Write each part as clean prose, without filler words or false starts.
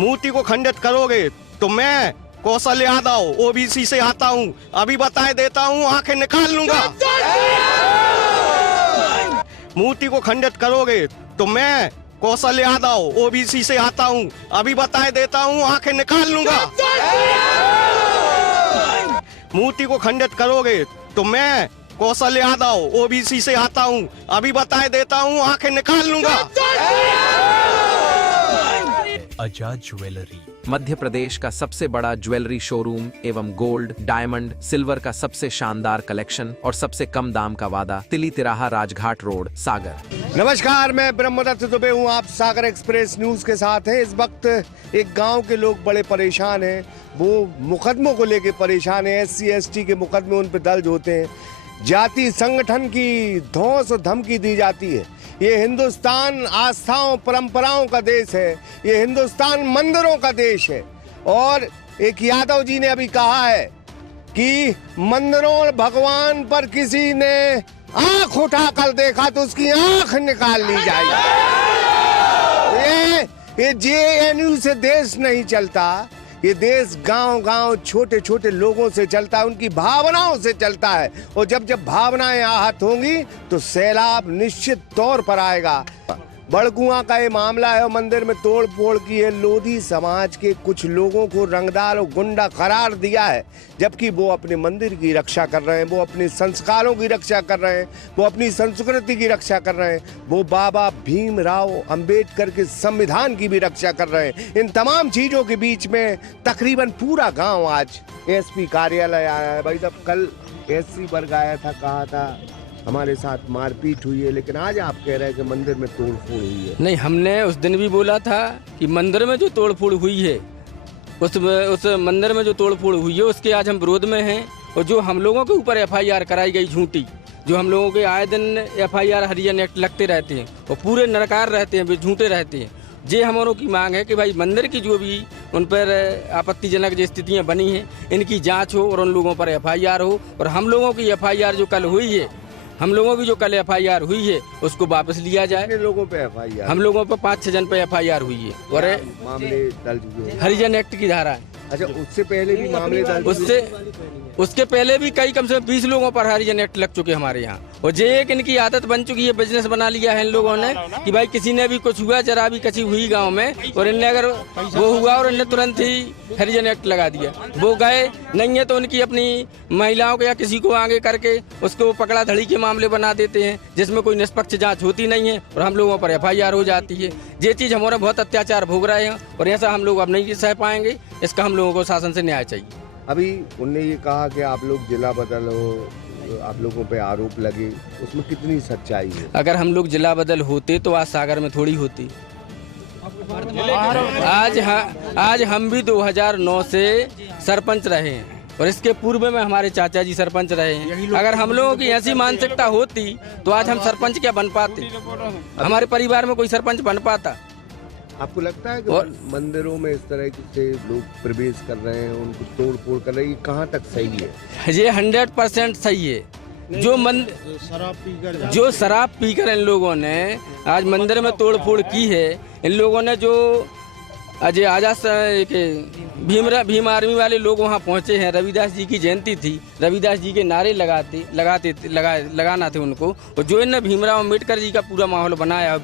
मूर्ति को खंडित करोगे तो मैं कौशल यादव ओबीसी से आता हूँ, अभी बताए देता हूँ, आंखें निकाल लूंगा। मूर्ति को खंडित करोगे तो मैं कौशल यादव ओबीसी से आता हूँ, अभी बताए देता हूँ, आंखें निकाल लूंगा। मूर्ति को खंडित करोगे तो मैं कौशल यादव ओबीसी से आता हूँ, अभी बताए देता हूँ, आंखें निकाल लूंगा। आजाद ज्वेलरी मध्य प्रदेश का सबसे बड़ा ज्वेलरी शोरूम एवं गोल्ड, डायमंड, सिल्वर का सबसे शानदार कलेक्शन और सबसे कम दाम का वादा, तिली तिराहा, राजघाट रोड, सागर। नमस्कार, मैं ब्रह्मदत्त दुबे हूँ। आप सागर एक्सप्रेस न्यूज के साथ हैं। इस वक्त एक गांव के लोग बड़े परेशान हैं। वो मुकदमों को लेके परेशान हैं। SC ST के मुकदमे उन पर दर्ज होते हैं। जाति संगठन की धौंस और धमकी दी जाती है। ये हिंदुस्तान आस्थाओं परंपराओं का देश है। ये हिंदुस्तान मंदिरों का देश है। और एक यादव जी ने अभी कहा है कि मंदिरों और भगवान पर किसी ने आंख उठाकर देखा तो उसकी आंख निकाल ली जाएगी। ये JNU से देश नहीं चलता। ये देश गांव-गांव, छोटे-छोटे लोगों से चलता है, उनकी भावनाओं से चलता है। और जब भावनाएं आहत होंगी तो सैलाब निश्चित तौर पर आएगा। बड़कुआं का ये मामला है और मंदिर में तोड़ फोड़ की है। लोधी समाज के कुछ लोगों को रंगदार और गुंडा करार दिया है, जबकि वो अपने मंदिर की रक्षा कर रहे हैं, वो अपने संस्कारों की रक्षा कर रहे हैं, वो अपनी संस्कृति की रक्षा कर रहे हैं, वो बाबा भीमराव अंबेडकर के संविधान की भी रक्षा कर रहे हैं। इन तमाम चीजों के बीच में तकरीबन पूरा गाँव आज SP कार्यालय आया है। भाई साहब, कल SC वर्ग आया था, कहा था हमारे साथ मारपीट हुई है, लेकिन आज आप कह रहे हैं कि मंदिर में तोड़फोड़ हुई है। नहीं, हमने उस दिन भी बोला था कि मंदिर में जो तोड़फोड़ हुई है, उस मंदिर में जो तोड़फोड़ हुई है उसके आज हम विरोध में हैं। और जो हम लोगों के ऊपर FIR कराई गई झूठी, जो हम लोगों के आए दिन FIR हरिजन एक्ट लगते रहते हैं और पूरे नरकार रहते हैं, वे झूठे रहते हैं। ये हमारों की मांग है कि भाई मंदिर की जो भी उन पर आपत्तिजनक जो स्थितियाँ बनी हैं, इनकी जाँच हो और उन लोगों पर FIR हो। और हम लोगों की FIR जो कल हुई है, हम लोगों की जो कल FIR हुई है उसको वापस लिया जाए। कितने लोगों पे FIR? हम लोगों पर 5-6 जन पे FIR हुई है। और मामले दर्ज हुए? हरिजन एक्ट की धारा है। अच्छा, उससे पहले भी मामले दर्ज? उसके पहले भी कई कम से कम 20 लोगों पर हरिजन एक्ट लग चुके हमारे यहाँ। और ये एक इनकी आदत बन चुकी है, बिजनेस बना लिया है इन लोगों ने कि भाई किसी ने भी कुछ हुआ, जरा भी कची हुई गांव में, और इनने अगर वो हुआ और इनने तुरंत ही हरिजन एक्ट लगा दिया। वो गए नहीं है तो उनकी अपनी महिलाओं को या किसी को आगे करके उसको पकड़ा धड़ी के मामले बना देते हैं, जिसमें कोई निष्पक्ष जांच होती नहीं है और हम लोगों पर FIR हो जाती है। ये चीज़ हमारे बहुत अत्याचार भोग रहे हैं और ऐसा हम लोग अब नहीं सह पाएंगे। इसका हम लोगों को शासन से न्याय चाहिए। अभी उनने ये कहा कि आप लोग जिला बदल हो, आप लोगों पे आरोप लगे, उसमें कितनी सच्चाई है? अगर हम लोग जिला बदल होते तो आज सागर में थोड़ी होती। आज हम भी 2009 से सरपंच रहे हैं और इसके पूर्व में हमारे चाचा जी सरपंच रहे हैं। अगर हम लोगों की ऐसी मानसिकता होती तो आज हम सरपंच क्या बन पाते, हमारे परिवार में कोई सरपंच बन पाता। आपको लगता है कि मंदिरों में इस तरह से लोग प्रवेश कर रहे हैं, उनको तोड़ फोड़ कर रहे हैं, ये कहाँ तक सही है? ये 100% सही है। जो शराब पीकर इन लोगों ने आज मंदिर में तोड़ फोड़ की है, इन लोगों ने जो अजय आजाद भीम आर्मी वाले लोग वहाँ पहुँचे हैं, रविदास जी की जयंती थी, रविदास जी के नारे लगाना थे उनको। और जो इन्हें भीमराव अम्बेडकर जी का पूरा माहौल बनाया,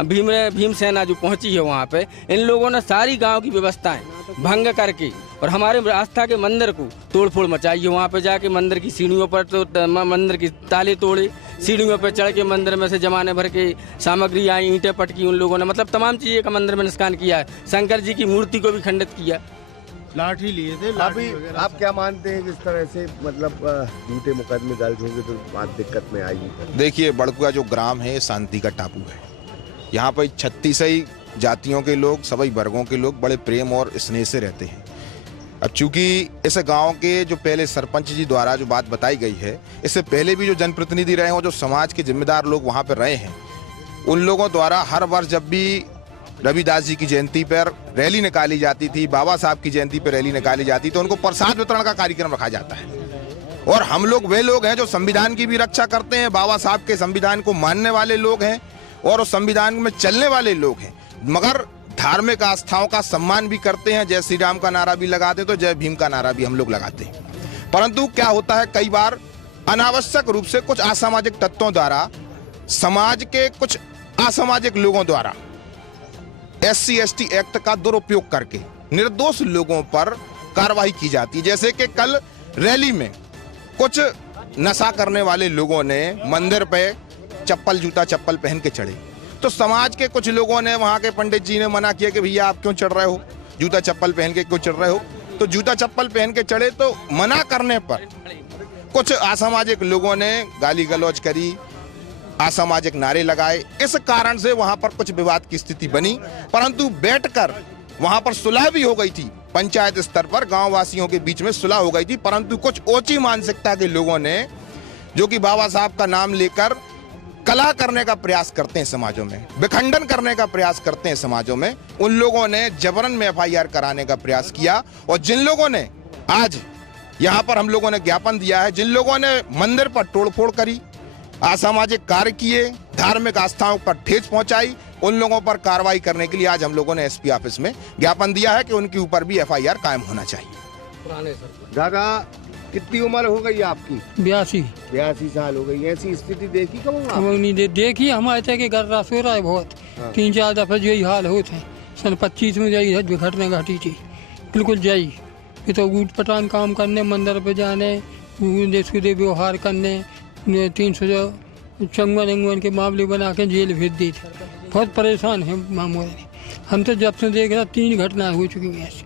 भीम सेना जो पहुंची है वहाँ पे, इन लोगों ने सारी गांव की व्यवस्थाएं भंग करके और हमारे आस्था के मंदिर को तोड़फोड़ मचाई है। वहाँ पे जाके मंदिर की सीढ़ियों पर तो मंदिर की ताले तोड़े, सीढ़ियों पर चढ़ के मंदिर में से जमाने भर के सामग्री आई, ईंटें पटकी उन लोगों ने, मतलब तमाम चीज़ें का मंदिर में नुकसान किया है। शंकर जी की मूर्ति को भी खंडित किया, लाठी लिए थे। अभी आप क्या मानते हैं जिस तरह से मतलब झूठे मुकदमे दर्ज होंगे तो बात दिक्कत में आएगी? देखिए, बड़कुआ जो ग्राम है शांति का टापू है। यहाँ पर 36 जातियों के लोग, सभी वर्गों के लोग बड़े प्रेम और स्नेह से रहते हैं। अब चूंकि इस गांव के जो पहले सरपंच जी द्वारा जो बात बताई गई है, इससे पहले भी जो जनप्रतिनिधि रहे हैं, जो समाज के जिम्मेदार लोग वहाँ पर रहे हैं, उन लोगों द्वारा हर वर्ष जब भी रविदास जी की जयंती पर रैली निकाली जाती थी, बाबा साहब की जयंती पर रैली निकाली जाती, तो उनको प्रसाद वितरण का कार्यक्रम रखा जाता है। और हम लोग वे लोग हैं जो संविधान की भी रक्षा करते हैं, बाबा साहब के संविधान को मानने वाले लोग हैं और उस संविधान में चलने वाले लोग हैं। मगर धार्मिक आस्थाओं का सम्मान भी करते हैं, जय श्री राम का नारा भी लगाते हैं, तो जय भीम का नारा भी हम लोग लगाते हैं। परंतु क्या होता है, कई बार अनावश्यक रूप से कुछ असामाजिक तत्वों द्वारा, समाज के कुछ असामाजिक लोगों द्वारा SC/ST एक्ट का दुरुपयोग करके निर्दोष लोगों पर कार्रवाई की जाती है। जैसे कि कल रैली में कुछ नशा करने वाले लोगों ने मंदिर पे जूता चप्पल पहन के चढ़े, तो समाज के कुछ लोगों ने, वहां के पंडित जी ने मना किया कि भैया आप क्यों चढ़ रहे हो, जूता चप्पल पहन के क्यों चढ़ रहे हो। तो जूता चप्पल पहन के चढ़े, तो मना करने पर कुछ असामाजिक लोगों ने गाली गलौज करी, असामाजिक नारे लगाए। इस कारण से वहां पर कुछ विवाद की स्थिति बनी, परंतु बैठकर वहां पर सुलह भी हो गई थी। पंचायत स्तर पर गांव वासियों के बीच में सुलह हो गई थी, परंतु कुछ ओछी मानसिकता के लोगों ने, जो कि बाबा साहब का नाम लेकर कलह करने का प्रयास करते हैं समाजों में, विखंडन करने का प्रयास करते हैं समाजों में, उन लोगों ने जबरन में FIR कराने का प्रयास किया। और जिन लोगों ने आज यहाँ पर हम लोगों ने ज्ञापन दिया है, जिन लोगों ने मंदिर पर तोड़फोड़ करी, असामाजिक कार्य किए, धार्मिक आस्थाओं पर ठेस पहुंचाई, उन लोगों पर कार्रवाई करने के लिए आज हम लोगों ने SP ऑफिस में ज्ञापन दिया है कि उनके ऊपर भी FIR कायम होना चाहिए। दादा कितनी उम्र हो गई आपकी? 82 साल हो गई। ऐसी स्थिति देखी कब होगा? नहीं देखी, हमारे तक के गर्रा सो रहा है बहुत। 3-4 दफा यही हाल होते हैं। सन 25 में यही घटना घटी थी, बिल्कुल यही। ये तो ऊट पटांग काम करने, मंदिर पे जाने, देशुदे व्यवहार करने, 300 चंगवन के मामले बना के जेल भेज दी थी। बहुत परेशान है मामूल। हम तो जब से देख रहे 3 घटनाएं हो चुकी हैं ऐसी।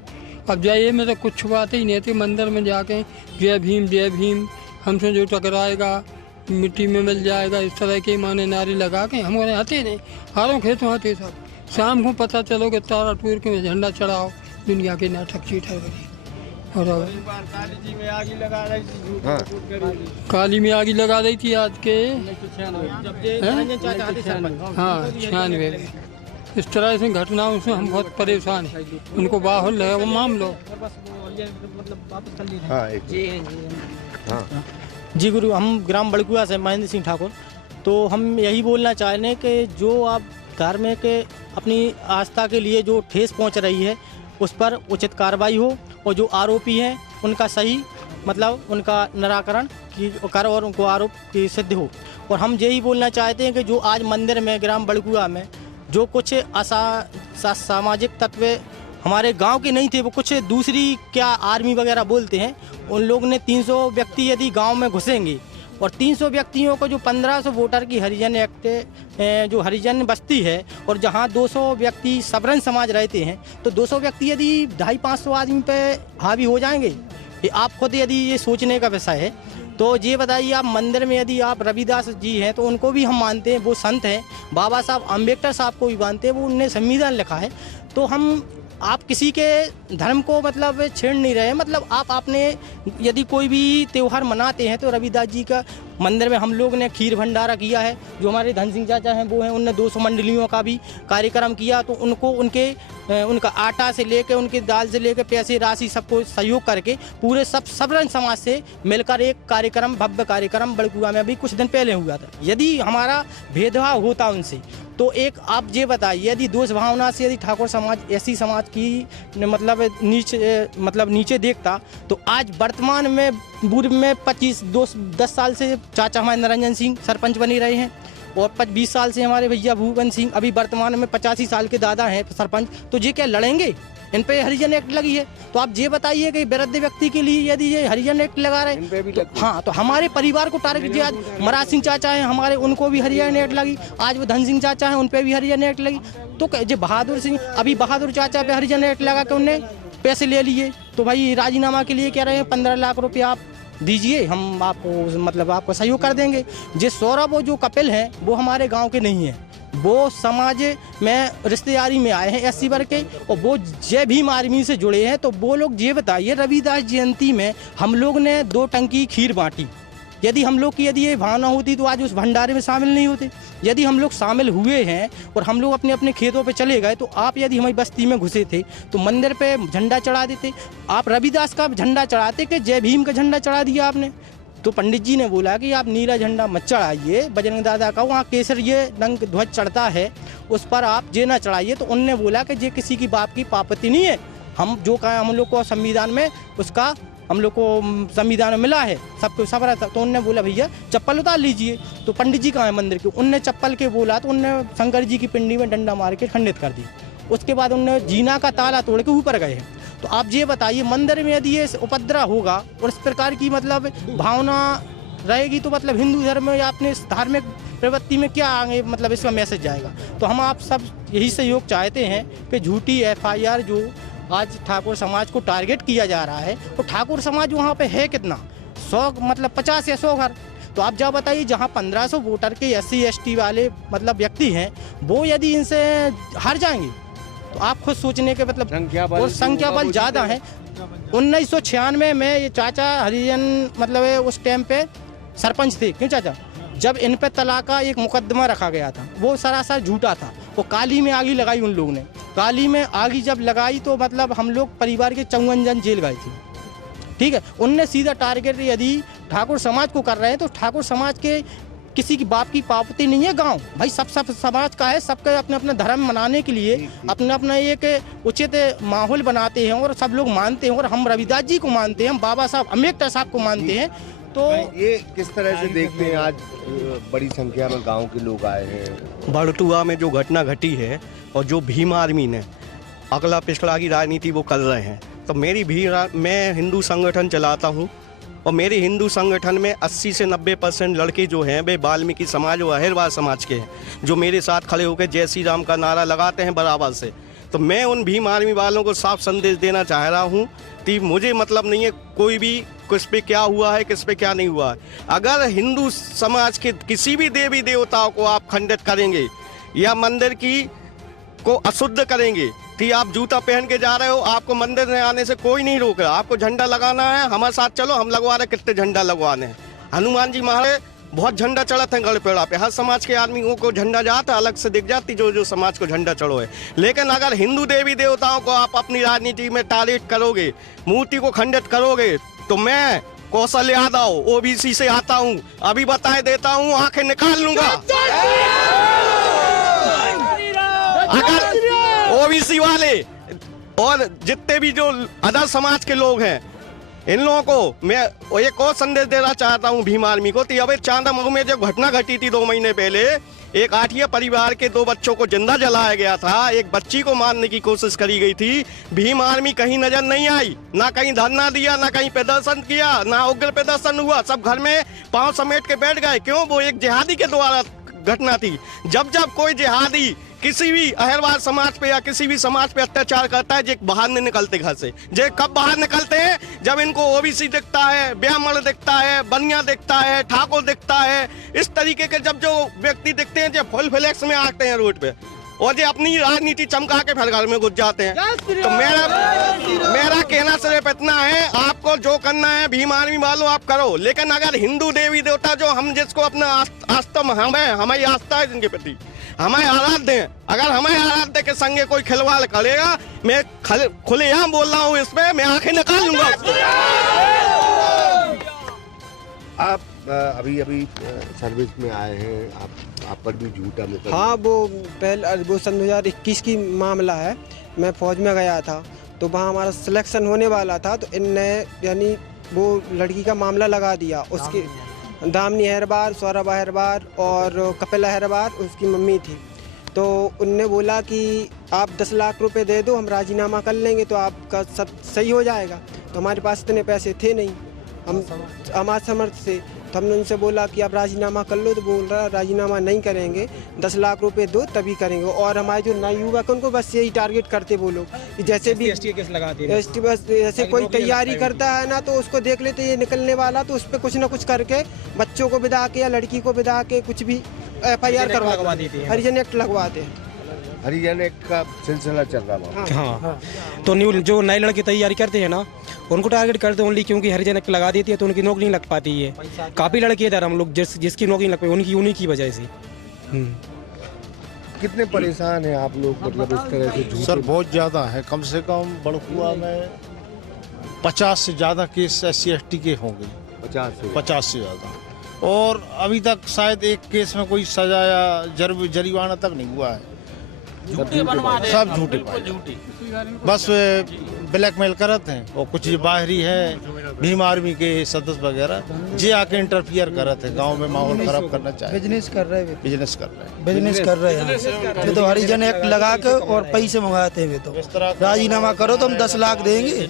अब जाइए में तो कुछ बात ही नहीं थी, मंदिर में जाके जय भीम हमसे जो टकराएगा मिट्टी में मिल जाएगा, इस तरह के माने नारे लगा के हमारे हते नहीं, हारों खेतों हते सब। शाम को पता चलो कि तारापुर के झंडा चढ़ाओ, दुनिया के नाटक चीट है। और काली में आगी लगा रही थी आज के 96। इस तरह से घटनाओं से हम बहुत परेशान हैं। उनको बाहर है वो मामलो। जी गुरु, हम ग्राम बड़कुआ से महेंद्र सिंह ठाकुर। तो हम यही बोलना चाह रहे हैं कि जो आप धार्मिक अपनी आस्था के लिए जो ठेस पहुंच रही है, उस पर उचित कार्रवाई हो, और जो आरोपी हैं उनका सही मतलब उनका निराकरण कर और उनको आरोप की सिद्ध हो। और हम यही बोलना चाहते हैं कि जो आज मंदिर में ग्राम बड़कुआ में जो कुछ सामाजिक तत्व हमारे गांव के नहीं थे, वो कुछ दूसरी क्या आर्मी वगैरह बोलते हैं, उन लोग ने 300 व्यक्ति यदि गांव में घुसेंगे और 300 व्यक्तियों को जो 1500 वोटर की हरिजन एक्ट जो हरिजन बस्ती है, और जहां 200 व्यक्ति सबरन समाज रहते हैं, तो 200 व्यक्ति यदि 250-500 आदमी पे हावी हो जाएंगे, ये आप खुद यदि ये सोचने का विषय है। तो ये बताइए, आप मंदिर में यदि आप रविदास जी हैं तो उनको भी हम मानते हैं, वो संत हैं। बाबा साहब अम्बेडकर साहब को भी मानते हैं, वो उनने संविधान लिखा है। तो हम आप किसी के धर्म को मतलब छेड़ नहीं रहे। मतलब आप आपने यदि कोई भी त्यौहार मनाते हैं तो रविदास जी का मंदिर में हम लोग ने खीर भंडारा किया है। जो हमारे धन सिंह चाचा हैं वो हैं, उनने 200 मंडलियों का भी कार्यक्रम किया। तो उनको उनका आटा से लेकर उनकी दाल से लेकर पैसे राशि सबको सहयोग करके पूरे सबरन समाज से मिलकर एक कार्यक्रम, भव्य कार्यक्रम बड़कुआ में अभी कुछ दिन पहले हुआ था। यदि हमारा भेदभाव होता उनसे, तो एक आप ये बताइए, यदि दोष भावना से यदि ठाकुर समाज ऐसी समाज की नीचे देखता, तो आज वर्तमान में पूर्व में 10 साल से चाचा हमारे निरंजन सिंह सरपंच बने रहे हैं, और 20 साल से हमारे भैया भूपन सिंह अभी वर्तमान में 85 साल के दादा हैं सरपंच। तो ये क्या लड़ेंगे? इन पे हरिजन एक्ट लगी है। तो आप ये बताइए कि वृद्ध व्यक्ति के लिए यदि ये हरिजन एक्ट लगा रहे हैं, हाँ, तो हमारे परिवार को टारगेट किया। महाराज सिंह चाचा हैं हमारे, उनको भी हरिजन एक्ट लगी। आज वो धन सिंह चाचा हैं, उन पे भी हरिजन एक्ट लगी। तो जो बहादुर सिंह, अभी बहादुर चाचा पे हरिजन एक्ट लगा के उनने पैसे ले लिए। तो भाई राजीनामा के लिए कह रहे हैं 15 लाख रुपये आप दीजिए, हम आपको मतलब आपको सहयोग कर देंगे। जो सौरभ वो जो कपिल हैं, वो हमारे गाँव के नहीं हैं, वो समाज में रिश्तेदारी में आए हैं SC वर्ग के, और वो जय भीम आर्मी से जुड़े हैं। तो वो लोग ये बताइए, रविदास जयंती में हम लोग ने 2 टंकी खीर बांटी। यदि हम लोग की यदि ये भावना होती तो आज उस भंडारे में शामिल नहीं होते। यदि हम लोग शामिल हुए हैं और हम लोग अपने अपने खेतों पे चले गए, तो आप यदि हमारी बस्ती में घुसे थे तो मंदिर पे झंडा चढ़ा देते। आप रविदास का झंडा चढ़ाते कि जय भीम का झंडा चढ़ा दिया आपने? तो पंडित जी ने बोला कि आप नीला झंडा मत चढ़ाइए, बजरंग दादा का वहाँ केसरिय रंग ध्वज चढ़ता है उस पर आप जे ना चढ़ाइए। तो उनने बोला कि ये किसी की बाप की पापती नहीं है, हम जो कहा हम लोग को संविधान में उसका हम लोग को संविधान में मिला है, सबको सब रहता। तो उनने बोला भैया चप्पल उतार लीजिए। तो पंडित जी कहाँ है मंदिर के, उनने चप्पल के बोला तो उनने शंकर जी की पिंडी में डंडा मार के खंडित कर दी। उसके बाद उनने जीना का ताला तोड़ के ऊपर गए हैं। तो आप ये बताइए मंदिर में यदि ये उपद्रव होगा और इस प्रकार की मतलब भावना रहेगी तो मतलब हिंदू धर्म या अपने धार्मिक प्रवृत्ति में क्या आगे मतलब इसका मैसेज जाएगा। तो हम आप सब यही सहयोग चाहते हैं कि झूठी FIR जो आज ठाकुर समाज को टारगेट किया जा रहा है, तो ठाकुर समाज वहाँ पे है कितना, 100 मतलब 50 या 100 घर। तो आप जा बताइए जहाँ 1500 वोटर के SC ST वाले मतलब व्यक्ति हैं, वो यदि इनसे हार जाएंगे तो आप खुद सोचने के मतलब संख्या बल ज़्यादा है। 1996 में ये चाचा हरिजन मतलब उस टाइम पे सरपंच थे, क्यों चाचा, जब इन पे तलाक का एक मुकदमा रखा गया था वो सरासर झूठा था। वो काली में आगी लगाई उन लोगों ने, काली में आगी जब लगाई तो मतलब हम लोग परिवार के 54 जन जेल गए थे, ठीक है। उनने सीधा टारगेट यदि ठाकुर समाज को कर रहे हैं तो ठाकुर समाज के किसी की बाप की पापती नहीं है गांव, भाई सब समाज का है, सबके अपने अपने धर्म मनाने के लिए अपना अपना एक उचित माहौल बनाते हैं और सब लोग मानते हैं। और हम रविदास जी को मानते हैं, हम बाबा साहब अम्बेडकर साहब को मानते हैं। तो ये किस तरह से देखते हैं आज बड़ी संख्या में गांव के लोग आए हैं। बड़टुआ में जो घटना घटी है और जो भीम आर्मी ने अगला पिछड़ा की राजनीति वो कर रहे हैं, तो मैं हिंदू संगठन चलाता हूँ और मेरे हिंदू संगठन में 80 से 90% लड़के जो हैं वे वाल्मीकि समाज और अहिरवार समाज के हैं, जो मेरे साथ खड़े होकर जय श्री राम का नारा लगाते हैं बराबर से। तो मैं उन भीम आर्मी वालों को साफ संदेश देना चाह रहा हूँ कि मुझे मतलब नहीं है कोई भी किस पे क्या हुआ है किस पे क्या नहीं हुआ है। अगर हिंदू समाज के किसी भी देवी देवताओं को आप खंडित करेंगे या मंदिर की को अशुद्ध करेंगे कि आप जूता पहन के जा रहे हो, आपको मंदिर में आने से कोई नहीं रोक रहा। आपको झंडा लगाना है हमारे साथ चलो, हम लगवा रहे, कितने झंडा लगवाने हैं। हनुमान जी महाराज बहुत झंडा चढ़ाते हैं गढ़पेड़ा पे, हर समाज के आदमियों को झंडा जाता अलग से दिख जाती जो समाज को झंडा चढ़ो है। लेकिन अगर हिंदू देवी देवताओं को आप अपनी राजनीति में टारगेट करोगे, मूर्ति को खंडित करोगे, तो मैं कौशल यादव OBC से आता हूँ, अभी बताए देता हूँ, आंखें निकाल लूंगा। अगर OBC वाले और जितने भी जो अदर समाज के लोग हैं, इन लोगों को मैं एक और संदेश देना चाहता हूं भीम आर्मी को। तो अबे चांदामऊ में जब घटना घटी थी 2 महीने पहले, एक आठिया परिवार के 2 बच्चों को जिंदा जलाया गया था, एक बच्ची को मारने की कोशिश करी गई थी। भीम आर्मी कहीं नजर नहीं आई, ना कहीं धरना दिया, ना कहीं प्रदर्शन किया, ना उग्र प्रदर्शन हुआ, सब घर में पांव समेट के बैठ गए। क्यों? वो एक जिहादी के द्वारा घटना थी। जब कोई जिहादी किसी भी अहिरवार समाज पे या किसी भी समाज पे अत्याचार करता है, जे बाहर नहीं निकलते घर से। जे कब बाहर निकलते हैं? जब इनको OBC दिखता है, ब्राह्मण दिखता है, बनिया दिखता है, ठाकुर दिखता है, इस तरीके के जब जो व्यक्ति दिखते हैं, जो फुल फ्लेक्स में आते हैं रोड पे और जो अपनी राजनीति चमका के फिर घर में घुस जाते हैं। तो मेरा कहना सिर्फ इतना है, आपको जो करना है भीम आर्मी वालों आप करो, लेकिन अगर हिंदू देवी देवता जो हम जिसको अपना आस्था हमारी आस्था है जिनके प्रति हमें आराध्य हैं, अगर हमें आराध्य के संगे कोई खिलवाड़ करेगा, मैं खुलेआम बोल रहा हूँ, इसमें मैं आंखें निकाल लूंगा। आप अभी सर्विस में आए हैं, आप पर भी झूठा मतलब। हाँ, वो सन 2021 की मामला है। मैं फौज में गया था तो वहाँ हमारा सिलेक्शन होने वाला था, तो इनने यानी वो लड़की का मामला लगा दिया। उसके दामिनी अहिरवार, सौरभ अहिरवार और कपिल अहिरवार उसकी मम्मी थी। तो उनने बोला कि आप 10 लाख रुपए दे दो, हम राजीनामा कर लेंगे तो आपका सब सही हो जाएगा। तो हमारे पास इतने पैसे थे नहीं, हम हमारे समर्थ से। तो हमने उनसे बोला कि आप राजीनामा कर लो, तो बोल रहा राजीनामा नहीं करेंगे, 10 लाख रुपए दो तभी करेंगे। और हमारे जो नए युवक उनको बस यही टारगेट करते वो लोग कि जैसे भी ST केस लगाते हैं, ST बस जैसे कोई तैयारी करता है ना तो उसको देख लेते ये निकलने वाला, तो उस पर कुछ ना कुछ करके बच्चों को विदा के या लड़की को विदा के कुछ भी FIR करवा देते हैं, हरिजन एक्ट लगवाते हैं। हरिजन एक्ट का सिलसिला चल रहा है। हाँ, तो जो नए लड़के तैयारी करते हैं ना उनको टारगेट करते हैं ओनली, क्योंकि हरिजन एक्ट लगा देती है तो उनकी नौकरी नहीं लग पाती है। काफ़ी लड़के इधर हम लोग जिसकी नौकरी लग पाई उन्हीं की वजह से। कितने परेशान हैं आप लोग मतलब इस तरह से झूठे? सर बहुत ज़्यादा है, कम से कम बड़कुआ में 50 से ज़्यादा केस SC ST के होंगे। 50 से ज़्यादा। और अभी तक शायद एक केस में कोई सजा या जरिमाना तक नहीं हुआ है। सब झूठे पाए, बस ब्लैकमेल करते हैं। और कुछ बाहरी है भीम आर्मी के सदस्य वगैरह जे आके इंटरफियर करते हैं, गांव में माहौल खराब करना चाहिए। बिजनेस कर रहे हैं, बिजनेस कर रहे हैं, बिजनेस कर रहे हैं। ये तो हरिजन एक्ट लगा के और पैसे मंगाते हैं। तो राजीनामा करो तो हम 10 लाख देंगे।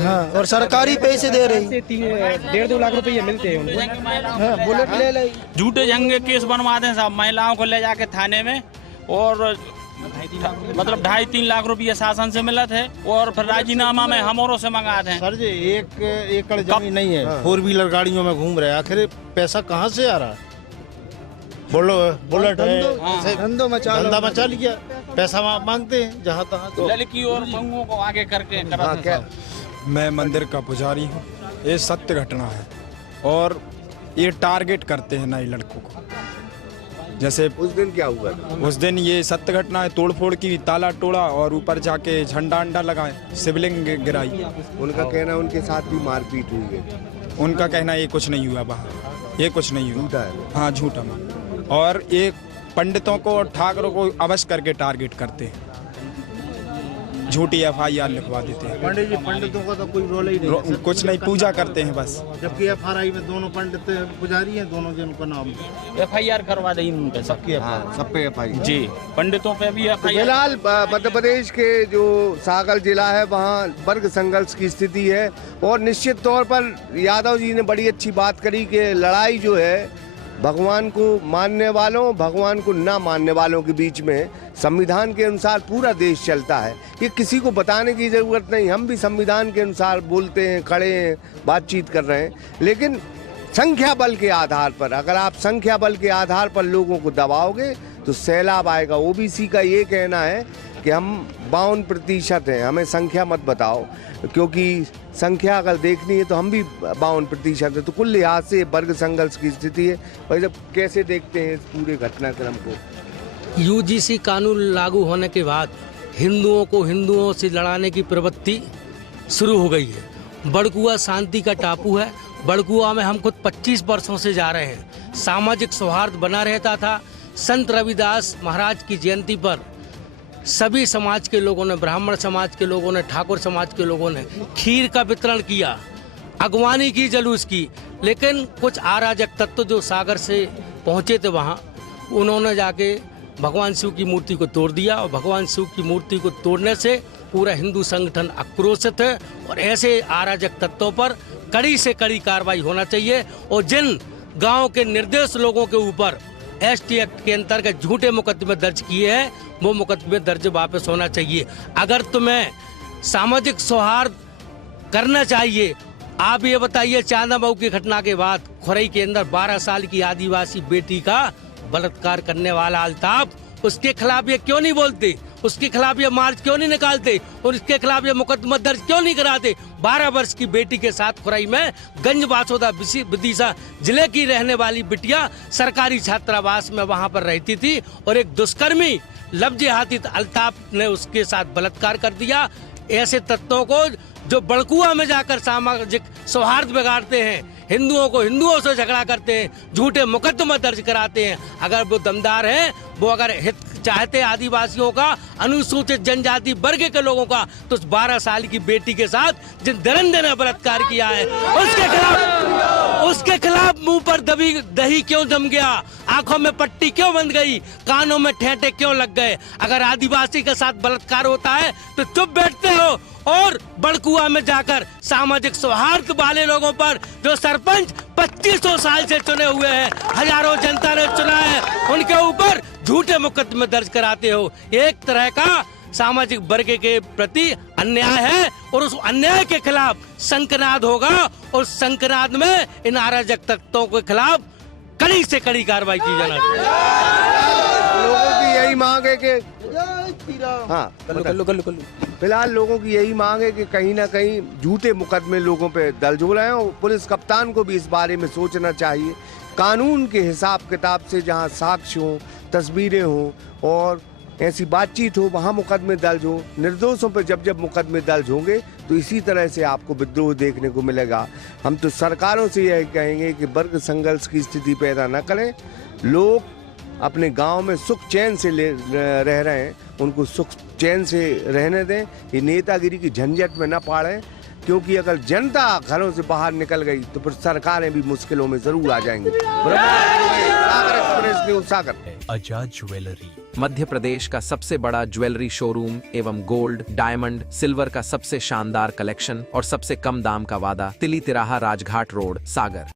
हाँ, और सरकारी पैसे दे रही, 1.5-2 लाख रुपए मिलते हैं उनको। बुलेट ले ले, झूठे जंगे केस बनवाते हैं सब, महिलाओं को ले जाके थाने में, और मतलब 2.5-3 लाख रुपये शासन से मिलत है, और फिर राजीनामा में हम औरों से मंगाते हैं। सर जी 1 एकड़ जमीन नहीं है, 4 व्हीलर गाड़ियों में घूम रहे हैं, आखिर पैसा कहाँ से आ रहा है? बुलेट है, धंधा मचा लिया, पैसा मांगते हैं जहाँ तहाँ। तो लड़की और मंगों को आगे करके मैं मंदिर का पुजारी हूँ। ये सत्य घटना है और ये टारगेट करते हैं नए लड़कों को। जैसे उस दिन क्या हुआ? उस दिन ये सत्य घटना है, तोड़फोड़ की, ताला तोड़ा और ऊपर जाके झंडा अंडा लगाए, शिवलिंग गिराई। उनका कहना उनके साथ भी मारपीट हुई है। उनका कहना ये कुछ नहीं हुआ वहाँ, ये कुछ नहीं हुआ। झूठा है। हाँ झूठा मां। और ये पंडितों को और ठाकरों को अवश्य करके टारगेट करते हैं, झूठी FIR लिखवा देते हैं। पंडितों का तो कोई रोल ही नहीं, कुछ नहीं, पूजा करते हैं बस। जबकि FRI में दोनों पंडित पुजारी हैं, दोनों जिनका नाम FIR करवा दें उन पे, सबकी सब पे FIR जी, पंडितों पे भी FIR। फिलहाल मध्य प्रदेश के जो सागर जिला है वहाँ वर्ग संघर्ष की स्थिति है, और निश्चित तौर पर यादव जी ने बड़ी अच्छी बात करी कि लड़ाई जो है भगवान को मानने वालों, भगवान को ना मानने वालों के बीच में संविधान के अनुसार पूरा देश चलता है। ये किसी को बताने की जरूरत नहीं, हम भी संविधान के अनुसार बोलते हैं, खड़े हैं, बातचीत कर रहे हैं। लेकिन संख्या बल के आधार पर, अगर आप संख्या बल के आधार पर लोगों को दबाओगे तो सैलाब आएगा। OBC का ये कहना है कि हम 52% हैं, हमें संख्या मत बताओ, क्योंकि संख्या अगर देखनी है तो हम भी 52% है। तो कुल लिहाज से वर्ग संघर्ष की स्थिति है। भाई जब कैसे देखते हैं इस पूरे घटनाक्रम को? UGC कानून लागू होने के बाद हिंदुओं को हिंदुओं से लड़ाने की प्रवृत्ति शुरू हो गई है। बड़कुआ शांति का टापू है। बड़कुआ में हम खुद 25 वर्षों से जा रहे हैं। सामाजिक सौहार्द बना रहता था। संत रविदास महाराज की जयंती पर सभी समाज के लोगों ने, ब्राह्मण समाज के लोगों ने, ठाकुर समाज के लोगों ने खीर का वितरण किया, अगवानी की, जुलूस की। लेकिन कुछ अराजक तत्व जो सागर से पहुंचे थे वहां, उन्होंने जाके भगवान शिव की मूर्ति को तोड़ दिया, और भगवान शिव की मूर्ति को तोड़ने से पूरा हिंदू संगठन आक्रोशित है। और ऐसे अराजक तत्वों पर कड़ी से कड़ी कार्रवाई होना चाहिए। और जिन गांव के निर्दोष लोगों के ऊपर ST एक्ट के अंतर्गत झूठे मुकदमे दर्ज किए हैं, वो मुकदमे दर्ज वापस होना चाहिए। अगर तुम्हें सामाजिक सौहार्द करना चाहिए, आप ये बताइए, चांदाबाऊ की घटना के बाद खुरई के अंदर 12 साल की आदिवासी बेटी का बलात्कार करने वाला अल्ताफ, उसके खिलाफ ये क्यों नहीं बोलते? उसके खिलाफ ये मार्च क्यों नहीं निकालते? और इसके खिलाफ ये मुकदमा दर्ज क्यों नहीं कराते? 12 वर्ष की बेटी के साथ खुरई में गंज बासोदा विदिशा जिले की रहने वाली बिटिया सरकारी छात्रावास में वहां पर रहती थी, और एक दुष्कर्मी लफ्ज हाथी अल्ताफ ने उसके साथ बलात्कार कर दिया। ऐसे तत्वों को जो बड़कुआ में जाकर सामाजिक सौहार्द बिगाड़ते हैं, हिंदुओं को हिंदुओं से झगड़ा करते हैं, झूठे मुकदमा दर्ज कराते हैं, अगर वो दमदार हैं, वो अगर हित चाहते आदिवासियों का, अनुसूचित जनजाति वर्ग के लोगों का, तो उस 12 साल की बेटी के साथ जिन दरिंदे ने बलात्कार किया है उसके खिलाफ मुंह पर दही क्यों जम गया? आंखों में पट्टी क्यों बंध गई? कानों में ठेठे क्यों लग गए? अगर आदिवासी के साथ बलात्कार होता है तो चुप बैठते हो, और बड़कुआ में जाकर सामाजिक सौहार्द वाले लोगों पर, जो सरपंच 2500 साल से चुने हुए हैं, हजारों जनता ने चुना है, उनके ऊपर झूठे मुकदमे दर्ज कराते हो। एक तरह का सामाजिक वर्ग के प्रति अन्याय है, और उस अन्याय के खिलाफ संकनाद होगा, और संकनाद में इन अराजक तत्वों के खिलाफ कड़ी से कड़ी कार्रवाई की जाना चाहिए। लोगों की यही मांग है कि फिलहाल लोगों की यही मांग है कि कहीं ना कहीं झूठे मुकदमे लोगों पे दर्ज हो रहे हैं, और पुलिस कप्तान को भी इस बारे में सोचना चाहिए। कानून के हिसाब किताब से जहां साक्ष्य हो, तस्वीरें हों और ऐसी बातचीत हो, वहाँ मुकदमे दर्ज हो। निर्दोषों पर जब जब मुकदमे दर्ज होंगे तो इसी तरह से आपको विद्रोह देखने को मिलेगा। हम तो सरकारों से यही कहेंगे कि वर्ग संघर्ष की स्थिति पैदा न करें। लोग अपने गांव में सुख चैन से रह रहे हैं, उनको सुख चैन से रहने दें। ये नेतागिरी की झंझट में न पाड़ें, क्योंकि अगर जनता घरों से बाहर निकल गई तो फिर सरकारें भी मुश्किलों में जरूर आ जाएंगी। सागर एक्सप्रेस न्यूज़ सागर। आजाद ज्वेलरी मध्य प्रदेश का सबसे बड़ा ज्वेलरी शोरूम एवं गोल्ड, डायमंड, सिल्वर का सबसे शानदार कलेक्शन और सबसे कम दाम का वादा, तिली तिराहा राजघाट रोड, सागर।